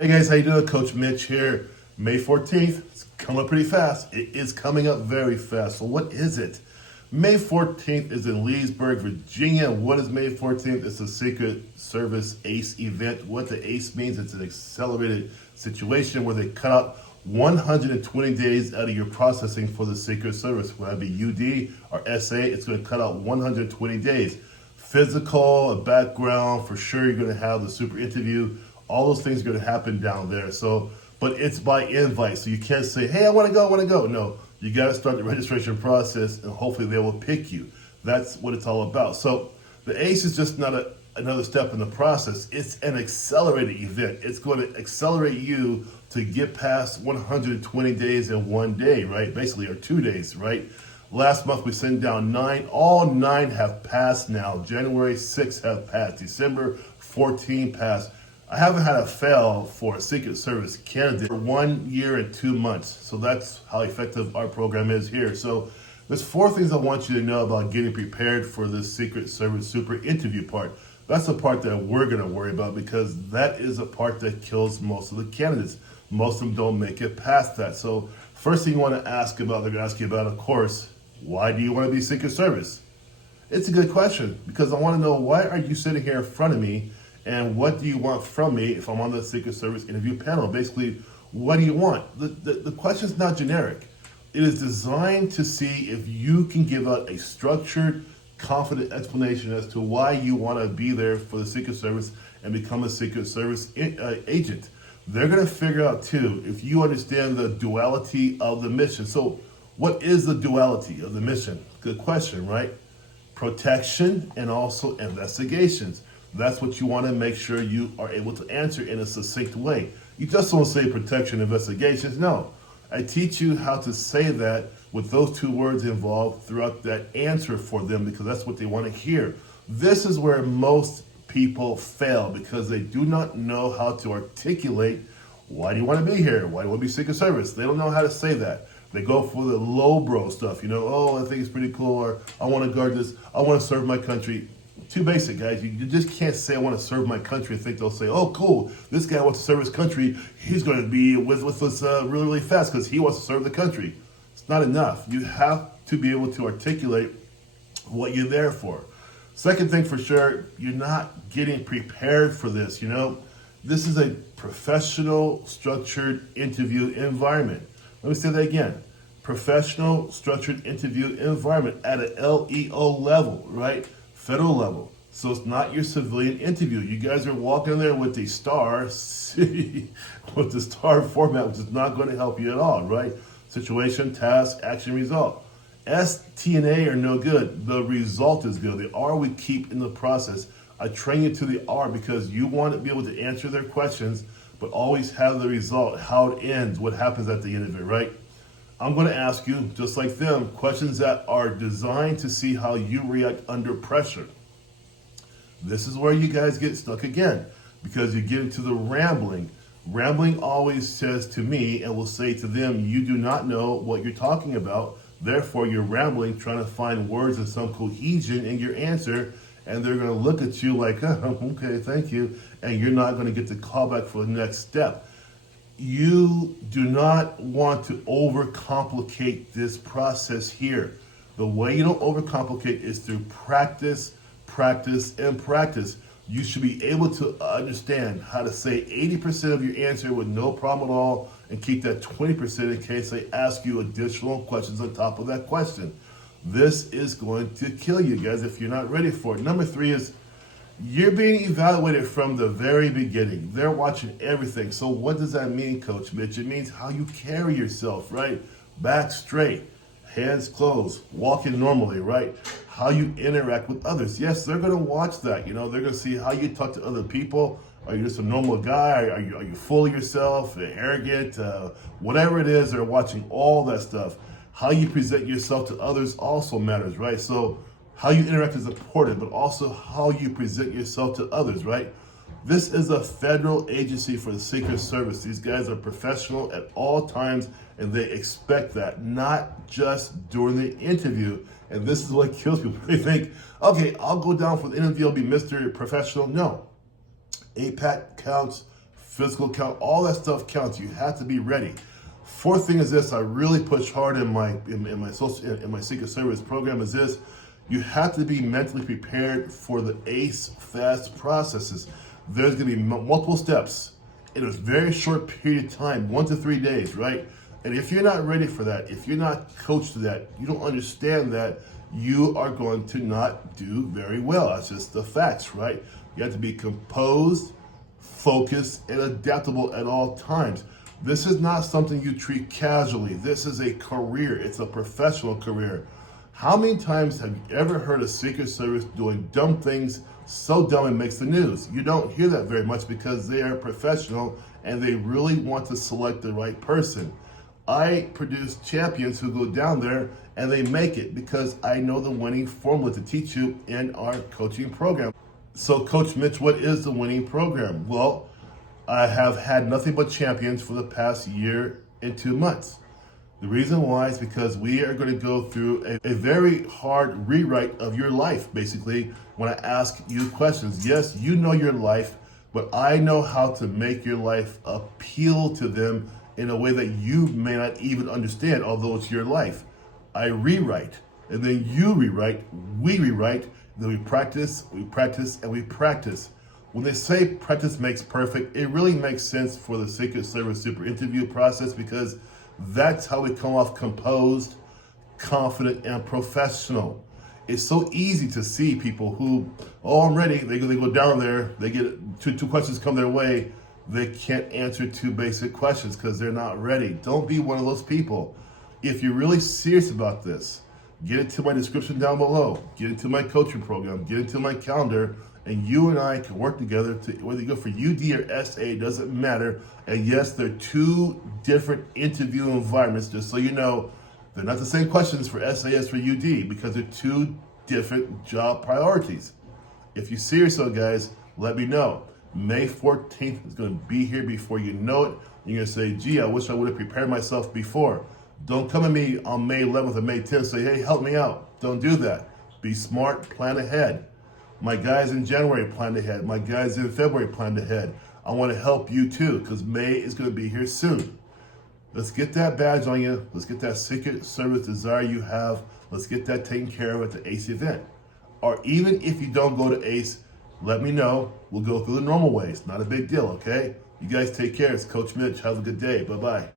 Hey guys, how you doing? Coach Mitch here. May 14th, it's coming up pretty fast. It is coming up very fast. So what is it? May 14th is in Leesburg, Virginia. What is May 14th? It's a Secret Service ACE event. What the ACE means, it's an accelerated situation where they cut out 120 days out of your processing for the Secret Service. Whether it be UD or SA, it's going to cut out 120 days. Physical, a background, for sure you're going to have the super interview. All those things are going to happen down there. So, but it's by invite. So you can't say, hey, I want to go. No, you got to start the registration process and hopefully they will pick you. That's what it's all about. So the ACE is just not another step in the process. It's an accelerated event. It's going to accelerate you to get past 120 days in one day, right? Basically, or 2 days, right? Last month we sent down 9. All 9 have passed now. January 6th have passed. December 14 passed. I haven't had a fail for a Secret Service candidate for 1 year and 2 months. So that's how effective our program is here. So there's 4 things I want you to know about getting prepared for this Secret Service super interview part. That's the part that we're going to worry about because that is a part that kills most of the candidates. Most of them don't make it past that. So first thing you want to ask about, they're going to ask you about, of course, why do you want to be Secret Service? It's a good question because I want to know, why are you sitting here in front of me? And what do you want from me if I'm on the Secret Service interview panel? Basically, what do you want? The question is not generic. It is designed to see if you can give out a structured, confident explanation as to why you want to be there for the Secret Service and become a Secret Service agent. They're going to figure out, too, if you understand the duality of the mission. So what is the duality of the mission? Good question, right? Protection and also investigations. That's what you want to make sure you are able to answer in a succinct way. You just don't say protection investigations. No, I teach you how to say that with those 2 words involved throughout that answer for them because that's what they want to hear. This is where most people fail because they do not know how to articulate, why do you want to be here? Why do you want to be Secret Service? They don't know how to say that. They go for the lowbrow stuff, oh, I think it's pretty cool, or I want to guard this, I want to serve my country. Too basic, guys. You just can't say I want to serve my country and think they'll say, oh, cool, this guy wants to serve his country. He's going to be with us really, really fast because he wants to serve the country. It's not enough. You have to be able to articulate what you're there for. Second thing for sure, you're not getting prepared for this. This is a professional, structured interview environment. Let me say that again. Professional, structured interview environment at an LEO level, right? Federal level. So it's not your civilian interview. You guys are walking there with the STAR, with the STAR format, which is not going to help you at all, right? Situation, task, action, result. S, T, and A are no good. The result is good. The R we keep in the process. I train you to the R because you want to be able to answer their questions, but always have the result, how it ends, what happens at the end of it, right? I'm going to ask you, just like them, questions that are designed to see how you react under pressure. This is where you guys get stuck again, because you get into the rambling. Rambling always says to me, and will say to them, you do not know what you're talking about, therefore you're rambling, trying to find words and some cohesion in your answer, and they're going to look at you like, okay, thank you, and you're not going to get the callback for the next step. You do not want to overcomplicate this process here. The way you don't overcomplicate is through practice, practice, and practice. You should be able to understand how to say 80% of your answer with no problem at all and keep that 20% in case they ask you additional questions on top of that question. This is going to kill you guys if you're not ready for it. Number 3 is you're being evaluated from the very beginning. They're watching everything. So what does that mean, Coach Mitch? It means how you carry yourself, right? Back straight, hands closed, walking normally, right? How you interact with others. Yes, they're going to watch that. They're going to see how you talk to other people. Are you just a normal guy? Are you full of yourself, arrogant? Whatever it is, they're watching all that stuff. How you present yourself to others also matters, right? So how you interact is important, but also how you present yourself to others, right? This is a federal agency for the Secret Service. These guys are professional at all times, and they expect that, not just during the interview. And this is what kills people. They think, okay, I'll go down for the interview, I'll be Mr. Professional. No. APAT counts, physical count, all that stuff counts. You have to be ready. Fourth thing is this: I really push hard in my Secret Service program is this: you have to be mentally prepared for the ACE fast processes. There's going to be multiple steps in a very short period of time, 1 to 3 days, right? And if you're not ready for that, if you're not coached to that, you don't understand that, you are going to not do very well. That's just the facts, right? You have to be composed, focused, and adaptable at all times. This is not something you treat casually. This is a career. It's a professional career. How many times have you ever heard a Secret Service doing dumb things so dumb it makes the news? You don't hear that very much because they are professional and they really want to select the right person. I produce champions who go down there and they make it because I know the winning formula to teach you in our coaching program. So, Coach Mitch, what is the winning program? Well, I have had nothing but champions for the past year and 2 months. The reason why is because we are going to go through a very hard rewrite of your life, basically, when I ask you questions. Yes, you know your life, but I know how to make your life appeal to them in a way that you may not even understand, although it's your life. I rewrite, and then you rewrite, we rewrite, then we practice, and we practice. When they say practice makes perfect, it really makes sense for the Secret Service super interview process because that's how we come off composed, confident, and professional. It's so easy to see people who, oh, I'm ready. They go down there. They get two questions come their way. They can't answer 2 basic questions because they're not ready. Don't be one of those people. If you're really serious about this, get into my description down below. Get into my coaching program. Get into my calendar. And you and I can work together to, whether you go for UD or SA, it doesn't matter. And yes, they're 2 different interview environments, just so you know. They're not the same questions for SA as for UD because they're 2 different job priorities. If you're serious though, guys, let me know. May 14th is going to be here before you know it. You're going to say, gee, I wish I would have prepared myself before. Don't come at me on May 11th or May 10th and say, hey, help me out. Don't do that. Be smart, plan ahead. My guys in January planned ahead. My guys in February planned ahead. I want to help you too because May is going to be here soon. Let's get that badge on you. Let's get that Secret Service desire you have. Let's get that taken care of at the ACE event. Or even if you don't go to ACE, let me know. We'll go through the normal ways. Not a big deal, okay? You guys take care. It's Coach Mitch. Have a good day. Bye-bye.